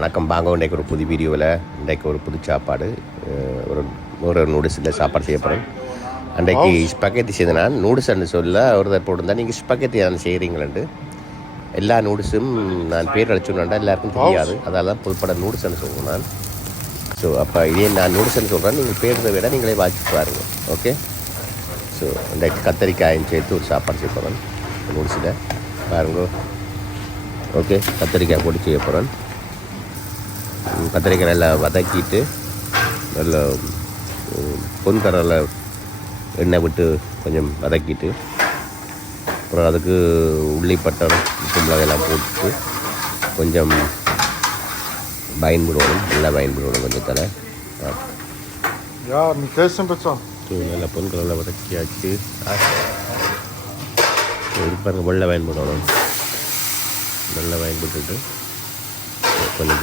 வணக்கம். வாங்க இன்றைக்கு ஒரு புது வீடியோவில் இன்றைக்கு ஒரு புது சாப்பாடு ஒரு ஒரு நூடுல்ஸில் சாப்பாடு செய்யப்படும் அன்றைக்கு ஸ்பக்கெத்தி செய்த நான் நூடுல்ஸ்ன்னு சொல்ல ஒருத்தர் போட்டிருந்தா நீங்கள் ஸ்பக்கெத்தி தான் செய்கிறீங்களேன்ட்டு எல்லா நூடுல்ஸும் நான் பேர் அழைச்சுனா எல்லாருக்கும் தெரியாது. அதால தான் புதுப்பட நூடுல்ஸ்னு சொல்லுவேன் நான். ஸோ அப்போ இதே நான் நூடுல்ஸ்னு சொல்கிறேன் நீங்கள் பேருதை விட நீங்களே வாட்சி பாருங்க. ஓகே ஸோ இந்த கத்தரிக்காயும் சேர்த்து ஒரு சாப்பாடு செய்ய போகிறேன் நூடுல்ஸில் பாருங்க. ஓகே கத்தரிக்காய் போட்டு செய்ய போகிறேன் கத்திரிக்காய் நல்லா வதக்கிட்டு நல்லா பொன் கலரில் எண்ணெய் விட்டு கொஞ்சம் வதக்கிட்டு அப்புறம் அதுக்கு உள்ளி பட்டம் உப்பு மிளகாயெல்லாம் போட்டு கொஞ்சம் பயன்படுவணும் நல்லா பயன்படுவணும் கொஞ்சம் தலை. நல்லா பொன் கலரில் வதக்கியாச்சு ஆ. இது பாருங்க வெள்ளை பயன்படணும் நல்லா பயன்பட்டுட்டு கொஞ்சம்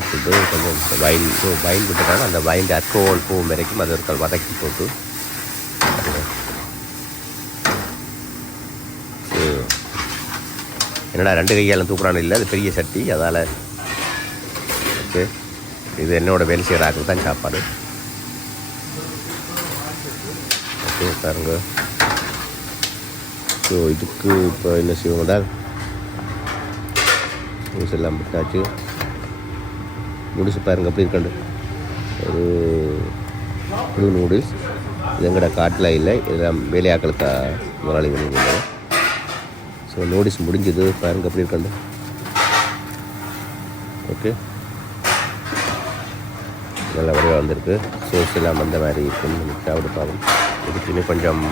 வந்துட்டு கொஞ்சம் வயல் வயல் விட்டுறாங்க அந்த வயல் அக்கோல் பூ வரைக்கும் அது ஒரு வதக்கி போட்டு. என்னடா ரெண்டு கையாலும் தூக்குறான்னு இல்லை அது பெரிய சட்டி அதால். ஓகே. இது என்னோட வேலை செய்கிற ஆக்கள் தான் சாப்பாடு. ஓகே பாருங்க. ஸோ இதுக்கு இப்போ என்ன செய்யணும் தான் யூஸ் எல்லாம் விட்டாச்சு. நூடுல்ஸ் பாருங்க அப்படி இருக்கண்டு ஒரு புது நூடுல்ஸ் இது எங்கட காட்டில் இல்லை இதெல்லாம் வேலையாக்களுக்கா முதலாளி பண்ணியிருந்தாங்க ஸோ நூடுல்ஸ் முடிஞ்சது பாருங்க அப்படி இருக்கண்டு ஓகே நல்ல வடிவாக வந்திருக்கு. சோஸ் எல்லாம் வந்த மாதிரி இருக்குன்னு சாப்பிட்டு பார்க்கணும் இதுக்கு கொஞ்சம்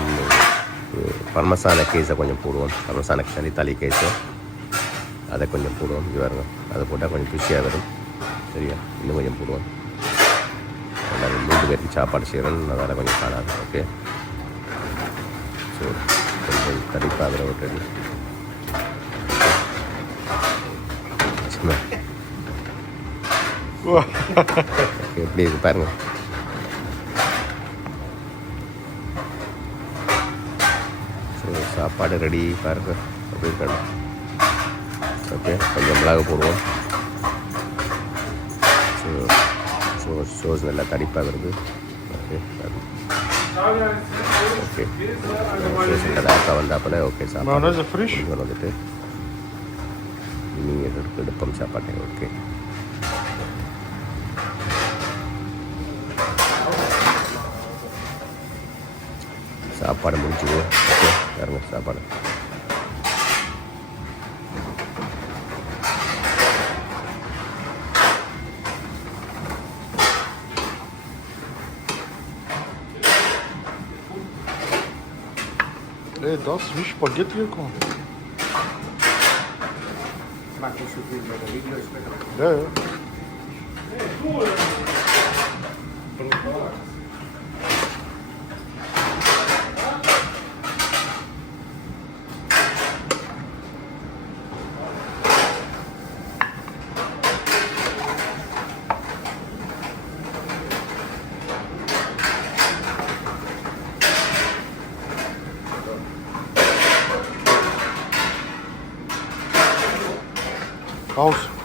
பர்மசான கேஸை கொஞ்சம் போடுவோம். பர்மசான தனி தாலி கேஸை அதை கொஞ்சம் போடுவோம் இது வருங்க அதை போட்டால் கொஞ்சம் ருசியாக வரும். சரியா? இன்னும் கொஞ்சம் போடுவோம். நாங்கள் மூன்று பேருக்கு சாப்பாடு செய்கிறேன் வேலை கொஞ்சம் காணாது. ஓகே ஸோ கொஞ்சம் கடிப்பாக விட்டு எப்படி இருக்கு பாருங்க. ஸோ சாப்பாடு ரெடி பாருங்க. அப்படி இருக்கணும் ஓகே கொஞ்சம் மிளகு போடுவோம். ஸோ சோஸ் நல்லா தடிப்பாக வருது. Okay okay. கடாக்கா வந்தாப்பில் ஓகே சாப்பாடு. வந்துட்டு. நீங்கள் எடுப்போம் சாப்பாடு ஓகே. சாப்பாடு முடிச்சுது ஓகே பாருங்க சாப்பாடு. Eh, e, das wie Spaghetti gekommen. Macht nicht so viel mit der Wiener Ja, ja. Raus.